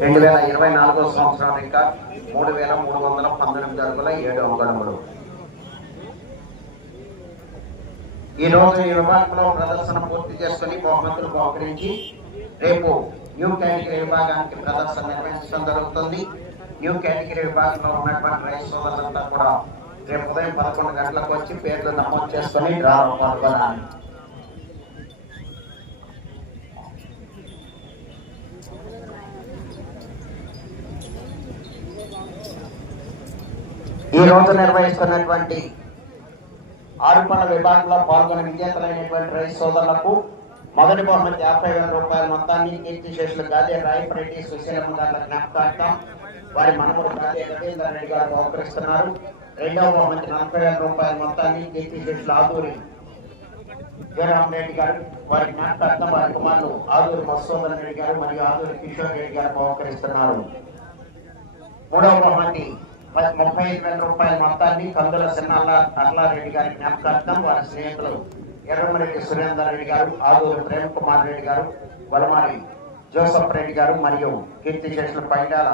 రెండు వేల ఇరవై నాలుగో సంవత్సరం ఇంకా మూడు వేల మూడు వందల పంతొమ్మిది అడుగుల ఏడు అంగళములు. ఈ రోజు ఈ విభాగంలో ప్రదర్శన పూర్తి చేసుకుని బహుమతులు బహుకరించి రేపు న్యూ కేటగిరీ విభాగానికి ప్రదర్శన నిర్వహించడం జరుగుతుంది. న్యూ కేటగిరీ విభాగంలో ఉన్నటువంటి రైతు సోదరులంతా కూడా రేపు ఉదయం పదకొండు గంటలకు వచ్చి పేర్లు నమోదు చేసుకుని డ్రాలో పాల్గొనాలి ఈ రోజు నిర్వహిస్తున్నటువంటి ఆరుపళ్ళ విభాగంలో పాల్గొన్న విజేతలైనటువంటి రైతు సోదరులకు మొదటి బహుమతి యాభై వేల రూపాయల మొత్తాన్ని కీర్తి శేషులు గాదే రాయపరెడ్డి సుశీలమ్మ గారి జ్ఞాపకార్థం వారి మనముడు గాదే రవీంద్ర రెడ్డి గారు బహుకరిస్తున్నారు. రెండవ బహుమతి నలభై వేల రూపాయల మొత్తాన్ని కీర్తి శేషులు ఆదూరి రెడ్డి గారు వారి జ్ఞాపకార్థం వారి కుమారులు ఆదూరి మధుసూదన్ రెడ్డి గారు మరియు ఆదూరి కిషోర్ రెడ్డి గారు బహుకరిస్తున్నారు. మూడవ బహుమతి ముప్పై ఐదు వేల రూపాయల మొత్తాన్ని కందుల సిన్నాల అల్లారెడ్డి గారి జ్ఞాపకార్థం వారి స్నేహితులు ఎర్రమరెడ్డి సురేందర్ రెడ్డి గారు ఆదూరు ప్రేమ్ కుమార్ రెడ్డి గారు వలమారి జోసఫ్ రెడ్డి గారు మరియు కీర్తి చేసిన పైడాల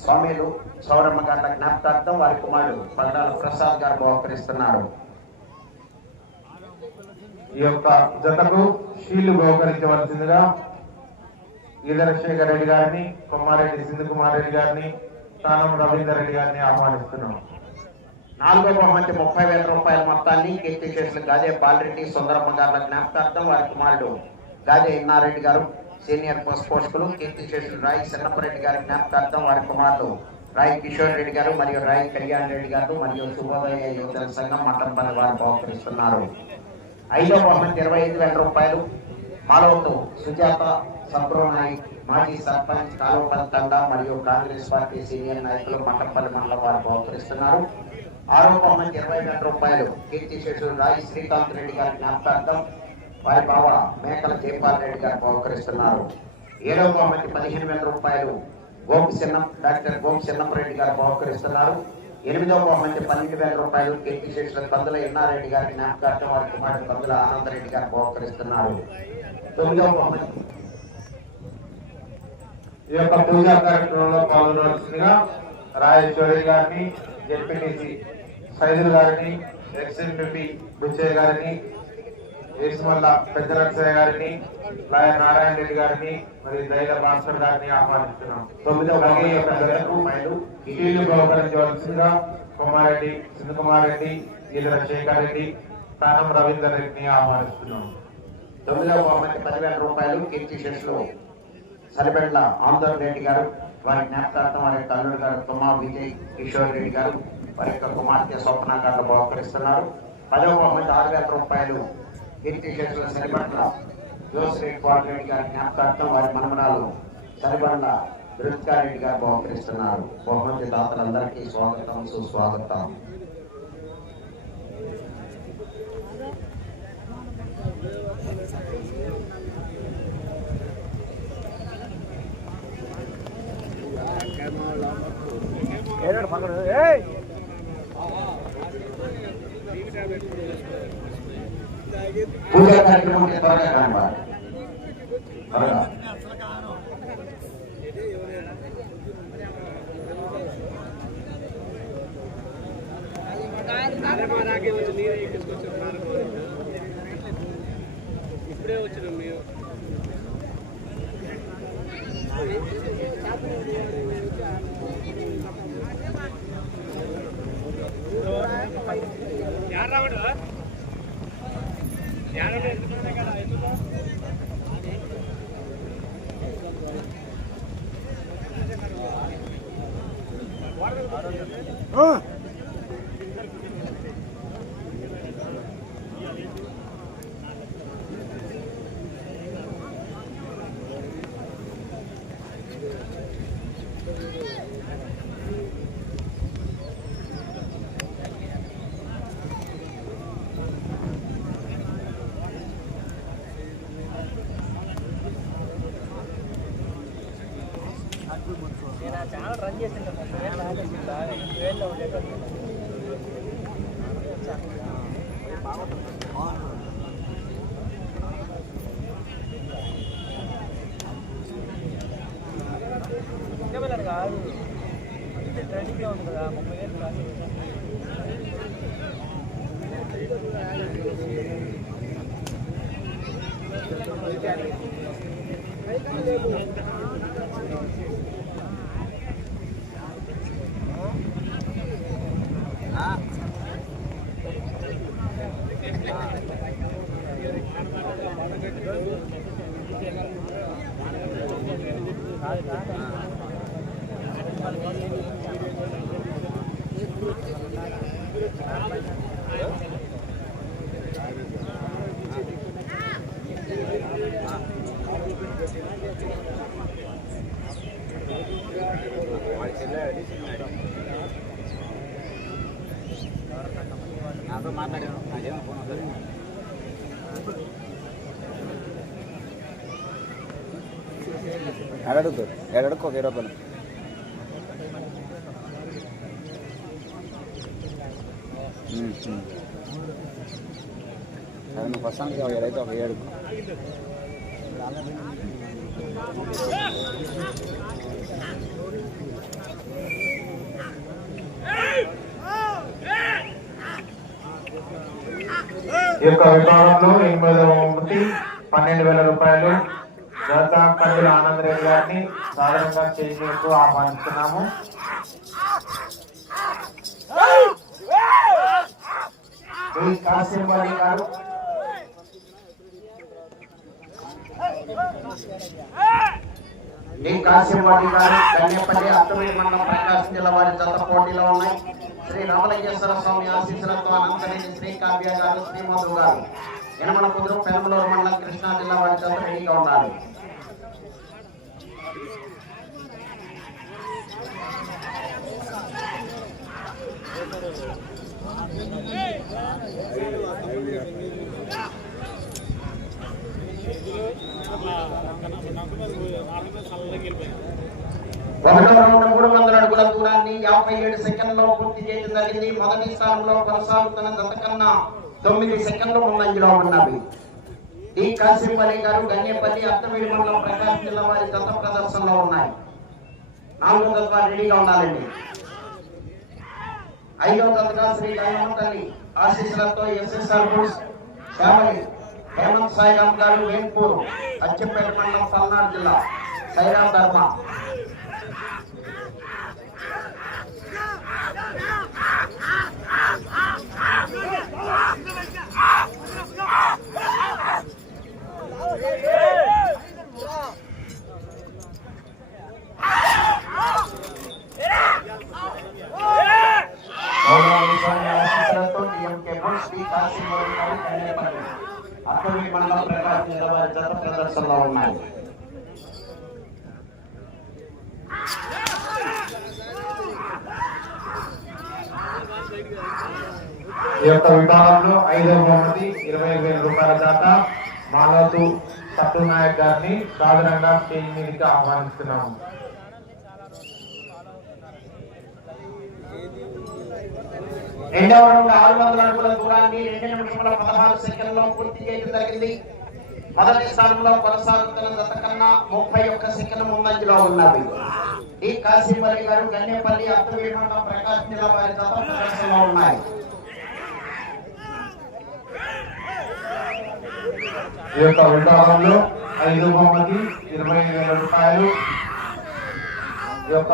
స్వామిలు సౌరమ్మ గారి జ్ఞాపకార్థం వారి కుమారుడు పగడాల ప్రసాద్ గారు బహుకరిస్తున్నారు. ఈ యొక్క జతకు షీలు బహుకరించవలసిందిగా ఈదరశేఖర్ రెడ్డి గారిని కొమ్మారెడ్డి సింధు కుమార్ రెడ్డి గారిని స్థానం రవీందర్ రెడ్డి గారిని ఆహ్వానిస్తున్నాం. నాలుగో బహుమతి ముప్పై వేల రూపాయల మొత్తాన్ని కీర్తి చేసిన గాదే బాలరెడ్డి సుందరమ్మ గారి జ్ఞాపకార్థం వారి కుమారుడు గాదే ఇన్నారెడ్డి గారు సీనియర్ పోస్ట్ పోస్టులు కీర్తి చేసిన రాయి చిన్నప్పరెడ్డి గారి జ్ఞాపకార్థం వారి కుమారుడు రాయి కిషోర్ రెడ్డి గారు మరియు రాయి కళ్యాణ్ రెడ్డి గారు మరియు శుభోదయ యువజన సంఘం మఠంపల్లి వారు బహుకరిస్తున్నారు. ఐదో బహుమతి ఇరవై ఐదు వేల రూపాయలు. మాలవతో సుజాత సంప్రోనాయక్ మాజీ సర్పంచ్ కాలువపల్లి తండా మరియు కాంగ్రెస్ పార్టీ సీనియర్ నాయకులు మఠంపల్లి మండలం వారు బహుకరిస్తున్నారు. ఆరో బహుమతి ఇరవై వేల రూపాయలు. కీర్తి శేషులు రాయి శ్రీకాంత్ రెడ్డి గారి జ్ఞాపకార్థం వారి బావ మేకల జయపాల్ రెడ్డి గారు బహుకరిస్తున్నారు. ఏడవ బహుమతి పదిహేను వేల రూపాయలు. గోపి చిన్న డాక్టర్ గోపి చిన్నపరెడ్డి గారు బహుకరిస్తున్నారు. ఎనిమిదవ బహుమతి పన్నెండు వేల రూపాయలు. కీర్తి శేషుల కందుల ఎన్నారెడ్డి గారి జ్ఞాపకార్థం వారి కుమారుడు కందుల ఆనందరెడ్డి గారు బహుకరిస్తున్నారు. తొమ్మిదవ బహుమతి ఈ యొక్క పూజా కార్యక్రమంలో పాల్గొనవలసిందిగా రాజేశ్వరి గారిని జెడ్పీటీసీ సైదుల్ గారిని ఎక్స్ఎంపీ బుచ్చయ్య గారిని ఏసుమల్ల పెద్ద లక్ష్మయ్య గారిని లాయర్ నారాయణ రెడ్డి గారిని మరియు దైల భాస్కర్ గారిని ఆహ్వానిస్తున్నాం. తొమ్మిదవ అలాగే ఈ బహుమతి యొక్క పది వేల జతకు రూపాయలు ఇటీలు బహుకరించవలసిందిగా కుమారెడ్డి సింధుకుమార్ రెడ్డి ఈదర శేఖర్ రెడ్డి స్థానం రవీందర్ రెడ్డిని ఆహ్వానిస్తున్నాం. తొమ్మిదవ పదివేల రూపాయలు కీర్తి శేషులు సరిపెట్ల ఆందోళన రెడ్డి గారు వారి జ్ఞాపకార్థం వారి యొక్క అల్లుడు గారు తుమ్మా విజయ్ కిషోర్ రెడ్డి గారు వారి యొక్క కుమార్తె స్వప్న గారు బహుకరిస్తున్నారు. పదవ బహుమతి ఆరు వేల రూపాయలు కీర్తి శేషుల సరిపట్ల జోసిరెడ్డి రెడ్డి గారి జ్ఞాపకార్థం వారి మనమరాలు సరిపట్ల రెడ్డి గారు బహుకరిస్తున్నారు. బహుమతి దాతలందరికీ స్వాగతం సుస్వాగతం. పూజా కార్యక్రమం త్వరగా కానివ్వాలి త్వరగా యారు కాదు ట్రైనింగ్లో ఉంది కదా ముప్పై వేలు కాదు ఎడడుగు ఎడడుకో ఒక ఇరవై రూపాయలు ఉమ్, ఉమ్. సరే నువ్వు ప్రస్తుతానికి ఒక ఏడైతే ఒక ఏడు ఈ యొక్క విభాగంలో ఎనిమిదవ బహుమతి పన్నెండు వేల రూపాయలు జత ఆనందరెడ్డి గారిని సాధారణంగా చేసేందుకు ఆహ్వానిస్తున్నాము. డి గారు. డి కాసిం గారు కన్యపల్లి అత్తమయ్య మండలం ప్రకాశం జిల్లా వారి జత పోటీలో ఉన్నాయి. శ్రీ రామలింగేశ్వర స్వామి ఆశీస్సులతో అనంతరెడ్డి శ్రీ కావ్య గారు శ్రీమధు గారు. యనమల కుదురు పెనమలూరు మండలం కృష్ణా జిల్లా వారి జత రెడీగా ఒకటో రౌండ్ మూడు వందల అడుగుల దూరాన్ని యాభై ఏడు సెకండ్లో పూర్తి చేయడం జరిగింది మొదటి స్థానంలో కొనసాగుతున్న జత కన్నా తొమ్మిది సెకండ్లు ముందంజలో ఉన్నవి. ఈ కాశీపల్లి గారు గన్నేపల్లి అత్తమీడి మండలం ప్రకాశం జిల్లా వారి గత ప్రదర్శనలో ఉన్నాయి. నాలుగో జత రెడీగా ఉండాలండి. ఐదవ జతగా శ్రీ గంగమ్మ తల్లి ఆశీస్సులతో SSR bulls family Hemanth Sairam గారు వేంపూర్ అచ్చంపేట మండలం పల్నాడు జిల్లా సైరామ్ ధర్మ గౌరవ స్వామి ఆశీస్సులతో డిఎంకే బుల్స్ డి గారు గన్నేపల్లి అత్తమీడి మండలం ప్రకాశం జిల్లా జత ప్రదర్శనలో ఉన్నాయి ఈ యొక్క విభాగంలో ఐదవ బహుమతి ఇరవై వేల రూపాయల దాకా మాలతు సత్తు నాయక్ గారిని సాధారణంగా స్టేజ్ మీదకి ఆహ్వానిస్తున్నాము. రెండవ రౌండ్ ఆరు వందల అడుగుల దూరాన్ని రెండు నిమిషముల పదహారు సెకండ్లో పూర్తి చేయడం జరిగింది. మొదటి స్థానంలో కొనసాగుతున్న జత కన్నా ముప్పై ఒక్క సెకండ్ ముందంజలో ఉన్నది ఈ కాశీపల్లి గారు గన్నేపల్లి అత్తవీడి ప్రకాశ్ ప్రకాశం జిల్లా వారి జత ప్రదర్శనలో ఉన్నాయి. ఈ యొక్క విభాగంలో ఐదు బహుమతి ఇరవై వేల రూపాయలు. ఈ యొక్క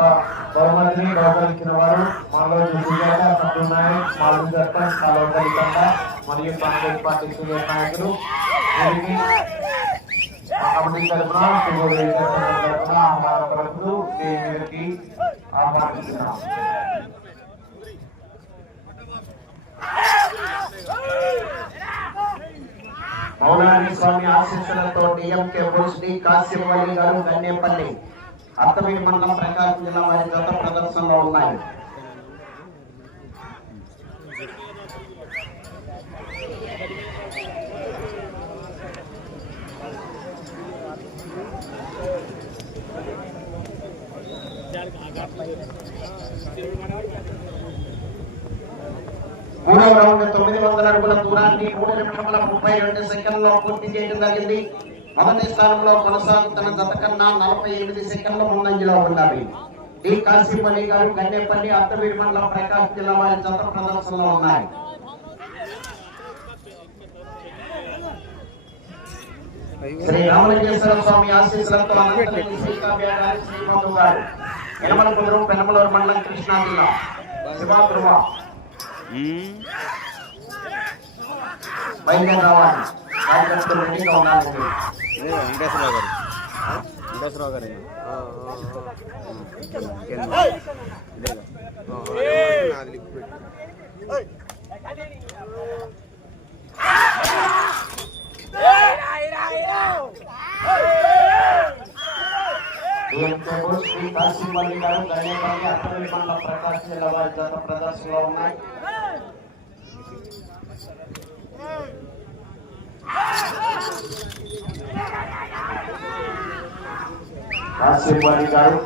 బహుమతిని బహుకరించిన వారు మనలో సుజాత సత్య నాయక్ మాలు సర్పంచ్ కాలవతలి కండ మరియు కాంగ్రెస్ పార్టీ సీనియర్ నాయకులు వీరికి మా కమిటీ తరఫున శుభోదయ తరఫున ఆహ్వాన తరఫులు వీరికి ఆహ్వానిస్తున్నాం. మౌలాని స్వామి ఆశీస్సులతో DMK bulls D Kasim Ali గారు గన్నేపల్లి అత్తవీడి మండలం ప్రకాశం జిల్లా వారి గత ప్రదర్శనలో ఉన్నాయి. మూడవ రౌండ్ తొమ్మిది వందల అడుగుల దూరాన్ని మూడు నిమిషముల ముప్పై రెండు సెకండ్లో పూర్తి చేయడం జరిగింది. మొదటి స్థానంలో కొనసాగుతున్న గత కన్నా నలభై ఎనిమిది సెకండ్ల ముందంజలో ఉన్నవి డి. కాశీపల్లి గారు గన్నేపల్లి అత్తవీడి మండలం ప్రకాశం జిల్లా వారి జత ప్రదర్శనలో ఉన్నాయి. శ్రీ రామలింగేశ్వర స్వామి ఆశీస్సులతో శ్రీమంతు గారు యనమల పెనమలూరు మండలం కృష్ణా జిల్లా శివా బయలుదేరి రావాలి. కార్యకర్తలు రెడీగా ఉండాలి. ఇదే వెంకటేశ్వరరావు గారు. వెంకటేశ్వరరావు గారు దీంతో శ్రీ కాశీపల్లి గారు గణేపల్లి అత్తవీడి మండలం ప్రకాశం జిల్లా వారి జత ప్రదర్శనలో ఉన్నాయి. గారు.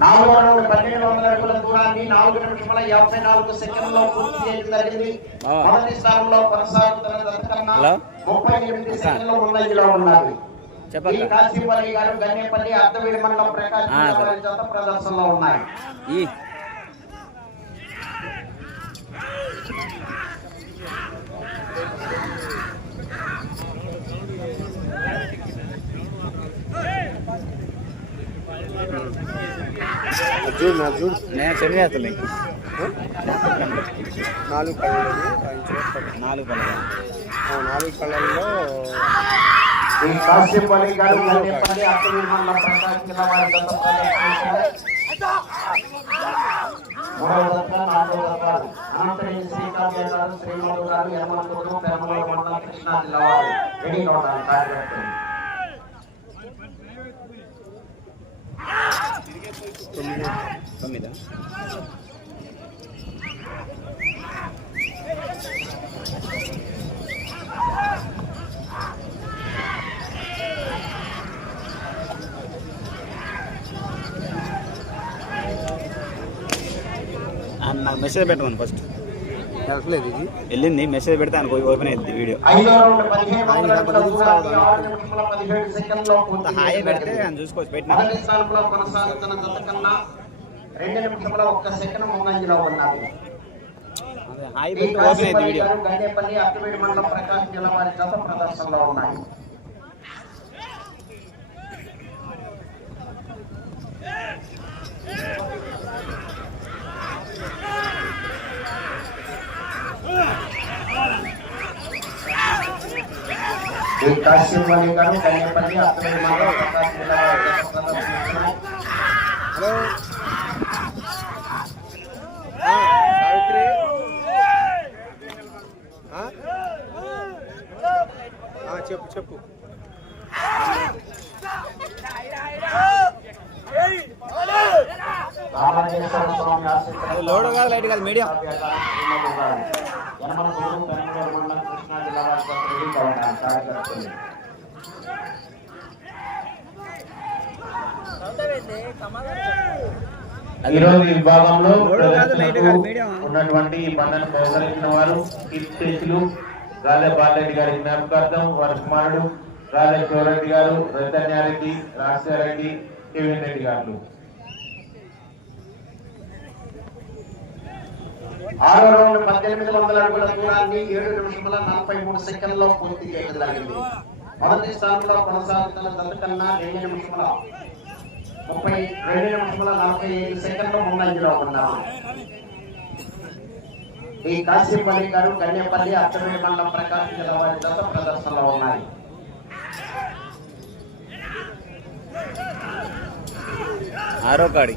నాలుగు వందల పన్నెండు వందల అడుగుల దూరాన్ని నాలుగు నిమిషముల యాభై నాలుగు సెకండ్లో పూర్తి చేయడం జరిగింది. మొదటి స్థానంలో కొనసాగుతున్న. ముప్పై ఎనిమిది సెకండ్ల ముందంజలో ఉన్నది. కాశీపల్లి గారు గన్నేపల్లి అత్తవీడి మండలం ప్రకాశం ఆ, జిల్లా సరే. వారి జత ప్రదర్శనలో ఉన్నాయి. ఈ. చూడు నా చూడు నేను నాలుగు కళ్ళని ఆయన చేస్తాడు నాలుగు పల్లె ఆ నాలుగు కళ్ళల్లో ఈ కాశీపల్లి గారు గన్నేపల్లి అత్తవీడి మండలం ప్రకాశం జిల్లా వారి జత ప్రదర్శనలో మూడవ దత్త నాలుగవ దత్తాలు అనంతరం శ్రీకాంత్ గారు శ్రీమోదు గారు యనమలకూరు పెరమలూరు మండలం కృష్ణా జిల్లా వారు రెడీగా ఉండాలి కార్యకర్తలు తొమ్మిదా ఆ, నాకు మెసేజ్ పెట్టమను ఫస్ట్ వెళ్ళలేదు ఇది. వెళ్ళింది మెసేజ్ పెడితే అనుకో ఓపెన్ అయింది వీడియో హాయి పెడితే. అని చూసుకోవచ్చు పెట్టిన. రెండు ఒక్క సెకండ్ ముందంజలో హాయి పెడితే ఓపెన్ అయింది వీడియో గారు గండేపల్లి అత్తవీడి మండలం ప్రకాశం జిల్లా వారి జత ప్రదర్శనలో ఉన్నాయి. గారు మండలం ప్రకాశం జిల్లా హలో చెప్పు చెప్పు. లోడ్ కాదు లైట్ కాదు మీడియం. జిల్లా వారి జత రెడీగా ఉన్నారు కార్యకర్తలు ఈ రోజు ఈ విభాగంలో. ఉన్నటువంటి ఈ బండను బహుకరించిన వారు కీర్తిశేషులు రాజా బాలరెడ్డి గారి జ్ఞాపకార్థం వారి కుమారుడు రాజా శివరెడ్డి గారు రైతన్యారెడ్డి రాజశేఖరెడ్డి కేవీఎన్ రెడ్డి గారు ఆరో రౌండ్ పద్దెనిమిది వందల అడుగుల దూరాన్ని ఏడు నిమిషముల నలభై మూడు సెకండ్లో పూర్తి చేయడం జరిగింది. మొదటి స్థానంలో కొనసాగుతున్న దత్తకన్నా రెండు నిమిషముల ముప్పై రెండు నిమిషముల నలభై ఐదు సెకండ్లు ముందంజలో ఉన్నాము ఈ కాశీపల్లి గారు గన్నేపల్లి అత్తవేడి మండలం ప్రకాశం జిల్లా వారి గత ప్రదర్శనలో ఉన్నాయి. ఆరో కాడి.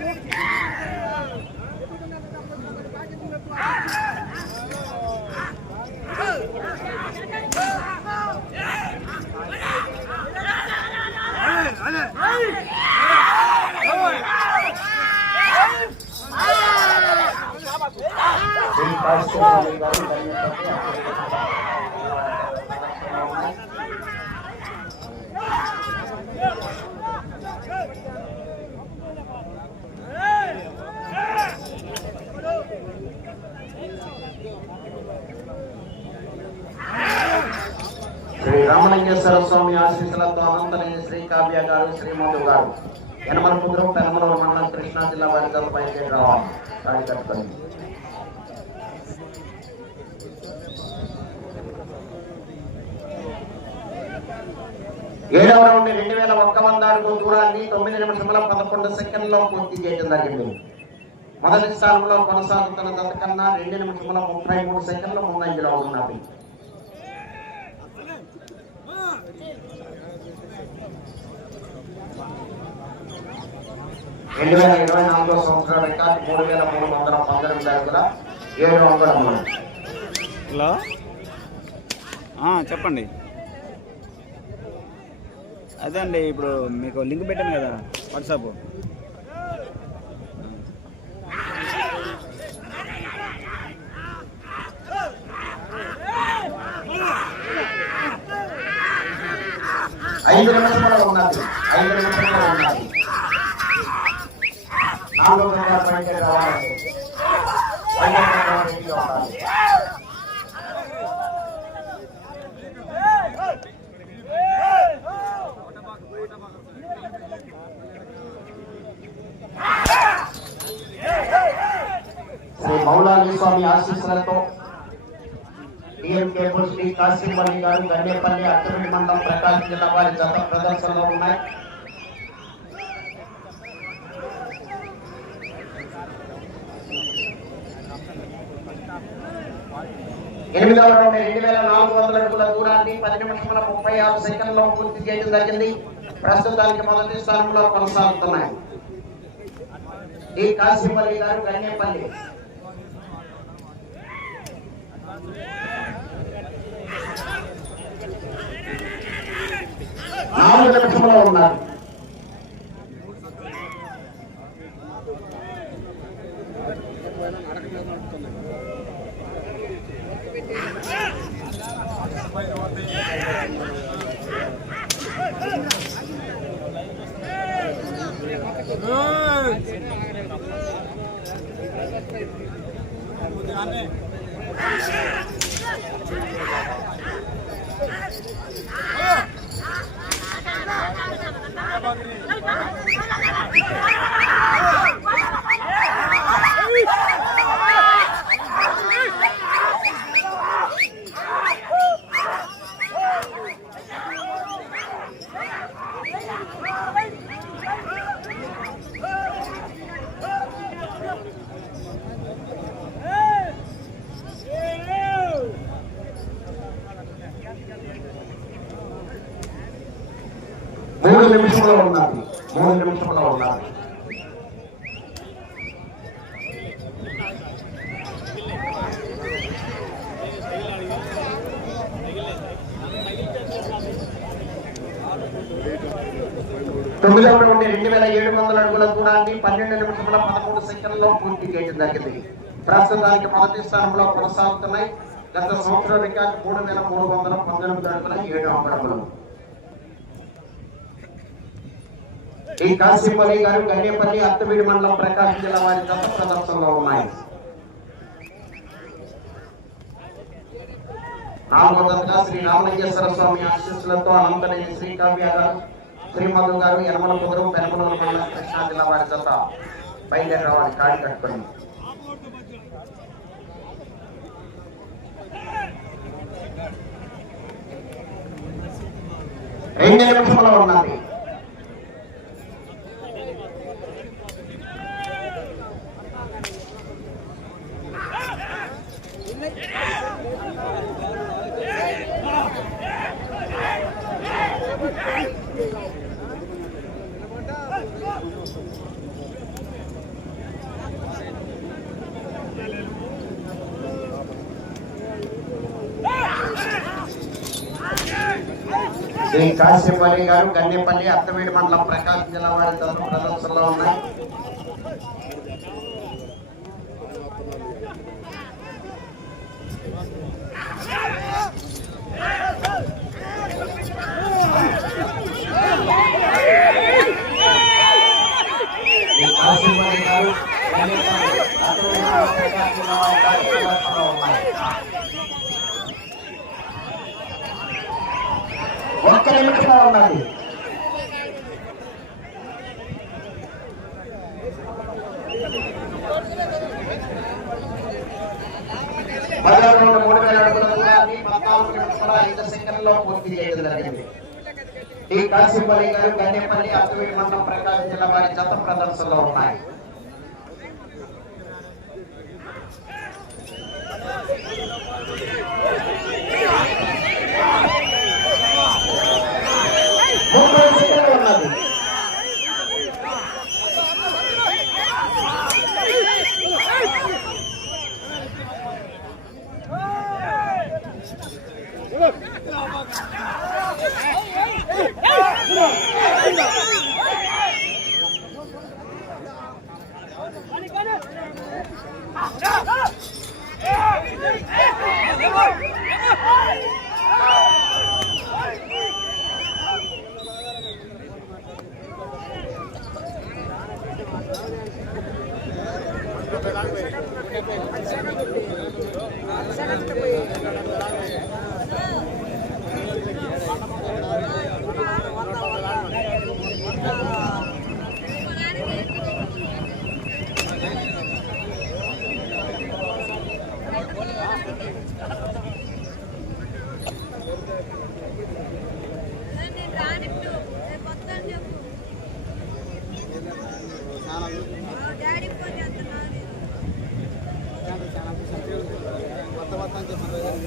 ఈ కాశీపల్లి గారు గన్నేపల్లి అత్తవేడి మండలం ప్రకాశం జిల్లా వారి దత్త ప్రదర్శనలో ఉన్నాయి రామలింగేశ్వర స్వామి ఆశీస్సులతో అనంతనేని శ్రీ కావ్య గారు శ్రీమధు గారు. యనమల ముద్రం పెనమలూరు మండలం కృష్ణా జిల్లా వారి గత బయలుదేరి రావాలి. దాడి ఏడవ రౌండ్ రెండు వేల ఒక్క వంద అడుగు దూరాన్ని తొమ్మిది నిమిషముల పదకొండు సెకండ్లో పూర్తి చేయడం జరిగింది. మొదటి స్థానంలో కొనసాగుతున్న జత కన్నా రెండు నిమిషముల ముప్పై మూడు సెకండ్ల ముందంజలో ఉన్నది రెండు వేల ఇరవై నాలుగో సంవత్సరం రికార్డు మూడు వేల మూడు వందల పంతొమ్మిది అడుగుల ఏడు వందల మూడు హలో? చెప్పండి. అదే అండి ఇప్పుడు మీకు లింక్ పెట్టాను కదా వాట్సాప్. ఐదు నిమిషముల ఉన్నది ఐదు నిమిషముల ఉన్నది నాలుగు వందల పైకి రావాలి ఐదు వందల పైకి ఉండాలి. శ్రీ మౌలాలి స్వామి ఆశీస్సులతో డిఎం కేబుల్ శ్రీ కాశీమణి గారు గన్నేపల్లి అత్తమిడి మండలం ప్రకాశం జిల్లా వారి గత ప్రదర్శనలో ఉన్నాయి. ఎనిమిదవ రౌండ్ రెండు వేల నాలుగు వందల అడుగుల దూరాన్ని పది నిమిషముల ముప్పై ఆరు సెకండ్లో పూర్తి చేయడం జరిగింది. ప్రస్తుతానికి మొదటి స్థానంలో కొనసాగుతున్నాయి. డి. కాశీపల్లి గారు గన్నేపల్లి నాలుగు నిమిషంలో ఉన్నారు Madrid. మూడు నిమిషంలో ఉన్నారు మూడు నిమిషంలో ఉన్నారు తొమ్మిదవ నుండి రెండు వేల ఏడు వందల అడుగుల దూరాన్ని పన్నెండు నిమిషముల పదమూడు సెకండ్లో పూర్తి చేయడం జరిగింది. ప్రస్తుతానికి మొదటి స్థానంలో కొనసాగుతున్నాయి. గత సంవత్సరం రికార్డు మూడు వేల మూడు వందల పంతొమ్మిది అడుగుల ఏడు అంబడములు ఈ కాశీపల్లి గారు గన్నేపల్లి అత్తవీడి మండలం ప్రకాశం జిల్లా వారి జత ప్రదర్శనలో ఉన్నాయి. నాలుగో దశగా శ్రీ రామలింగేశ్వర స్వామి ఆశీస్సులతో అనంతనేని శ్రీ కావ్య గారు శ్రీమధు గారు యనమల కుదురు పెనమలూరు మండలం కృష్ణా జిల్లా వారి జత బయలుదేరి రావాలి కాడి కట్టుకొని రెండు నిమిషంలో ఉన్నది. శ్రీ కాశీపల్లి గారు గన్నేపల్లి అత్తవీడి మండలం ప్రకాశం జిల్లా వారి జత ప్రదర్శనలో ఉన్నాయి. శ్రీ కాశీపల్లి గారు గన్నేపల్లి అత్తవీడి మండలం ప్రకాశం జిల్లా వారి జత ప్రదర్శనలో ఉన్నాయి నిమిషంలో ఉన్నది. పదకొండు మూడు వేల అడుగుల పద్నాలుగు నిమిషాల ఐదు సెకండ్లో పూర్తి చేయడం జరిగింది ఈ కాశీపల్లి గారు గన్నేపల్లి అత్తవీడి మండలం ప్రకాశం జిల్లా వారి జత ప్రదర్శనలో ఉన్నాయి. నేను ఈ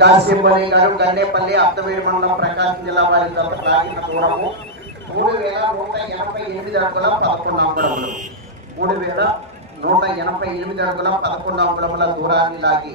కాశ్యంబలి గారు గండేపల్లి అత్తవీడి మండలం ప్రకాశం జిల్లా వారి జత లాగిన దూరము. మూడు వేల నూట ఎనభై ఎనిమిది అడుగుల పదకొండు అంగుళములు. మూడు వేల నూట ఎనభై ఎనిమిది అడుగుల పదకొండు అంగుళముల దూరాన్ని లాగి